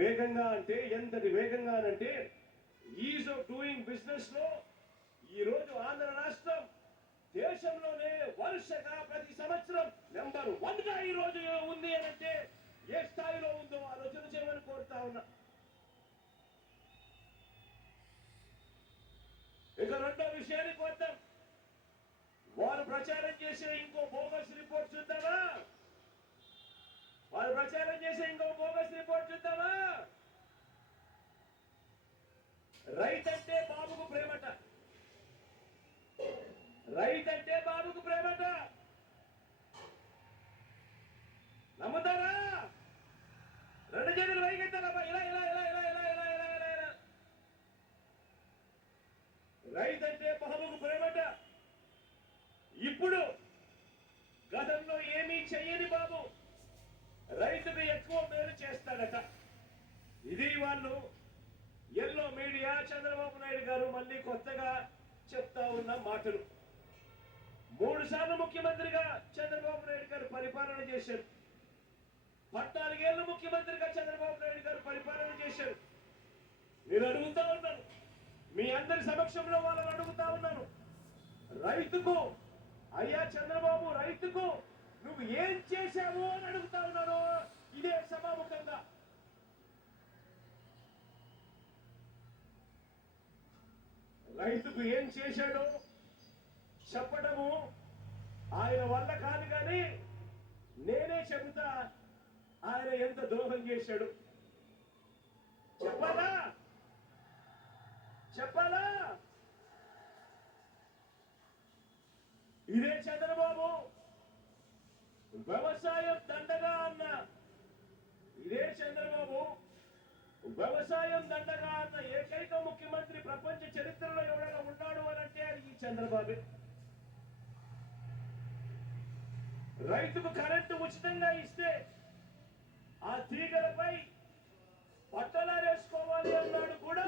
వేగంగా అంటే ఎంతటి వేగంగా అంటే ఈజ్ ఆఫ్ డూయింగ్ బిజినెస్ లో ఈ రోజు ఆంధ్ర రాష్ట్రం దేశంలోనే వరుసగా ప్రతి సంవత్సరం నెంబర్ 1 గా ఈ రోజు ఉంది అంటే ఏ స్థాయిలో ఉందో ఆలోచన చేయమని కోరుతా ఉన్నా. ఇక రెండో విషయానికి వద్దాం. వారు ప్రచారం చేసే ఇంకో బోగస్ రిపోర్ట్ చూద్దామా? వారు ప్రచారం చేసే ఇంకో బోగస్ రిపోర్ట్ చూద్దామా? రైతంటే బాబుకు ప్రేమట, రైతంటే బాబుకు ప్రేమట. నమ్ముతారా? రెండు చేతులు వైకెత్తారా? ఇలా ఇలా ఇలా ఇలా ఇలా ఇలా ఇలా ఇలా ఇలా. రైతంటే బాబుకు ప్రేమట. ఇప్పుడు గతంలో ఏమీ చెయ్యని బాబు రైతుకు ఎక్కువ మేలు చేస్తాడట. ఇది వాళ్ళు ఎల్లో మీడియా చంద్రబాబు నాయుడు గారు మళ్ళీ కొత్తగా చెప్తా ఉన్న మాటలు. 3 సార్లు ముఖ్యమంత్రిగా చంద్రబాబు నాయుడు గారు పరిపాలన చేశారు. 14 ఏళ్ళు ముఖ్యమంత్రిగా చంద్రబాబు నాయుడు గారు పరిపాలన చేశారు. నేను అడుగుతా ఉన్నాను, మీ అందరి సమక్షంలో వాళ్ళని అడుగుతా ఉన్నాను, రైతుకు అయ్యా చంద్రబాబు రైతుకు నువ్వు ఏం చేశావు అని అడుగుతా ఉన్నాను ఇదే సభాముఖంగా. రైతుకు ఏం చేశాడో చెప్పడము ఆయన వల్ల కాదు, కానీ నేనే చెబుతా ఆయన ఎంత ద్రోహం చేశాడు. చెప్పాలా? చెప్పాలా? ఇదే చంద్రబాబు వ్యవసాయం దండగా అన్న, ఇదే చంద్రబాబు వ్యవసాయం దండగా అన్న ఏకైక ముఖ్యమంత్రి ప్రపంచ చరిత్రలో ఎవరైనా ఉన్నాడు అని అంటే అది ఈ చంద్రబాబే. రైతుకు కరెంటు ఉచితంగా ఇస్తే ఆ తీగలపై పట్టలారేసుకోవాలి అన్నాడు కూడా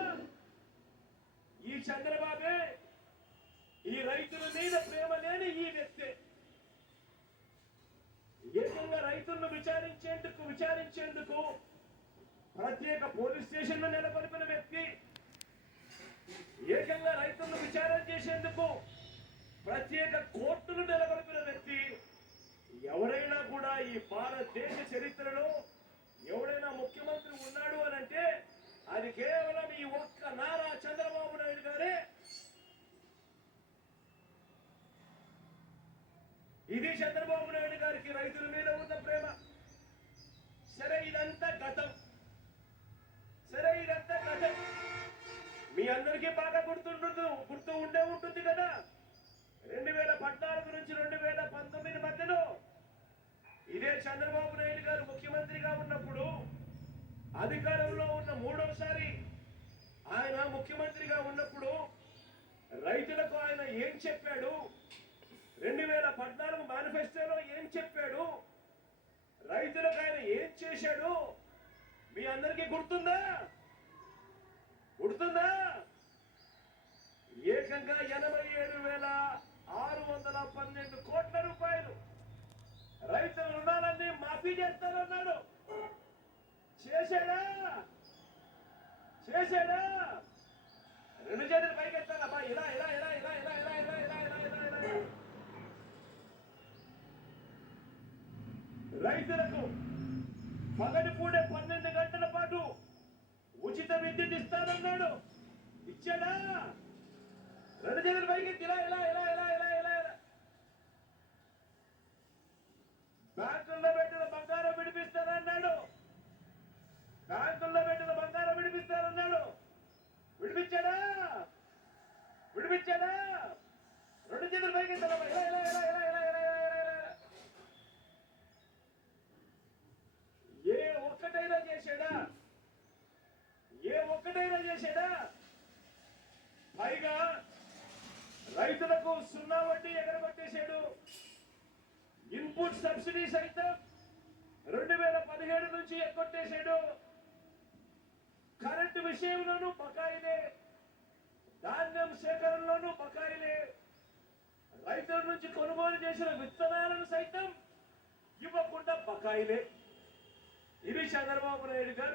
ఈ చంద్రబాబే. ఈ రైతుల మీద ప్రేమ లేని ఈ వ్యక్తే ఏకంగా రైతులను విచారించేందుకు ప్రత్యేక పోలీస్ స్టేషన్లు నెలకొల్పిన వ్యక్తి, ఏకంగా రైతులను విచారణ చేసేందుకు ప్రత్యేక కోర్టులు నెలకొల్పిన వ్యక్తి. ఎవరైనా కూడా ఈ భారతదేశ చరిత్రలో ఎవరైనా ముఖ్యమంత్రి ఉన్నాడు అని అంటే అది కేవలం ఈ ఒక్క నారా చంద్రబాబు నాయుడు గారే. ఇది చంద్రబాబు నాయుడు గారికి రైతుల మీద ఉన్న ప్రేమ. సరే ఇదంతా గతం, సరే ఇదంతా గతం. మీ అందరికీ బాగా గుర్తు ఉండే ఉంటుంది కదా, 2014 నుంచి 2019 మధ్యలో ఇదే చంద్రబాబు నాయుడు గారు ముఖ్యమంత్రిగా ఉన్నప్పుడు అధికారంలో ఉన్న 3వసారి ఆయన ముఖ్యమంత్రిగా ఉన్నప్పుడు రైతులకు ఆయన ఏం చెప్పాడు, 2014 మేనిఫెస్టోలో ఏం చెప్పాడు, రైతులకు ఆయన ఏం చేశాడు మీ అందరికీ గుర్తుందా? గుర్తుందా? ఏకంగా 87,612 కోట్ల రూపాయలు రైతుల రుణాలన్నీ మాఫీ చేస్తానన్నాడు. చేశాడా? చేశాడా? రెండు చేతులు పైకెత్తానబ్బా. ఇలా ఇలా ఇలా ఇలా ఇలా ఇలా ఇలా ఇలా ఇలా ఇలా ఇలా రైతులకు పగటిపూడే 12 గంటల పాటు ఉచిత విద్యుత్ ఇస్తానన్నాడు. ఇచ్చాడా? రెండు చేతులు పైకెత్తి ఇలా ఇలా ఇలా ఇలా ఇలా ఇలా ఇలా. బ్యాంకుల్లో పెట్టిన బంగారం విడిపిస్తానన్నాడు. బ్యాంకుల్లో పెట్టిన బంగారం విడిపిస్తానన్నాడు. విడిపించాడా? విడిపించాడా? రెండు చేతులు పైకెత్తాడు. ఇలా ఇలా ఇలా ఇలా ఇలా ఇలా ఇలా. ఏ ఒక్కటైనా చేశాడా? ఏ ఒక్కటైనా చేశాడా? పైగా రైతులకు 0 వడ్డీ ఎగరగొట్టేశాడు. ఇన్పుట్ సబ్సిడీ సైతం 2017 నుంచి ఎగ్గొట్టేశాడు. కరెంటు విషయంలోనూ బకాయిలే, ధాన్యం సేకరణలోనూ బకాయిలే, రైతుల నుంచి కొనుగోలు చేసిన విత్తనాలను సైతం ఇవ్వకుండా బకాయిలే. ఇది చంద్రబాబు నాయుడు గారు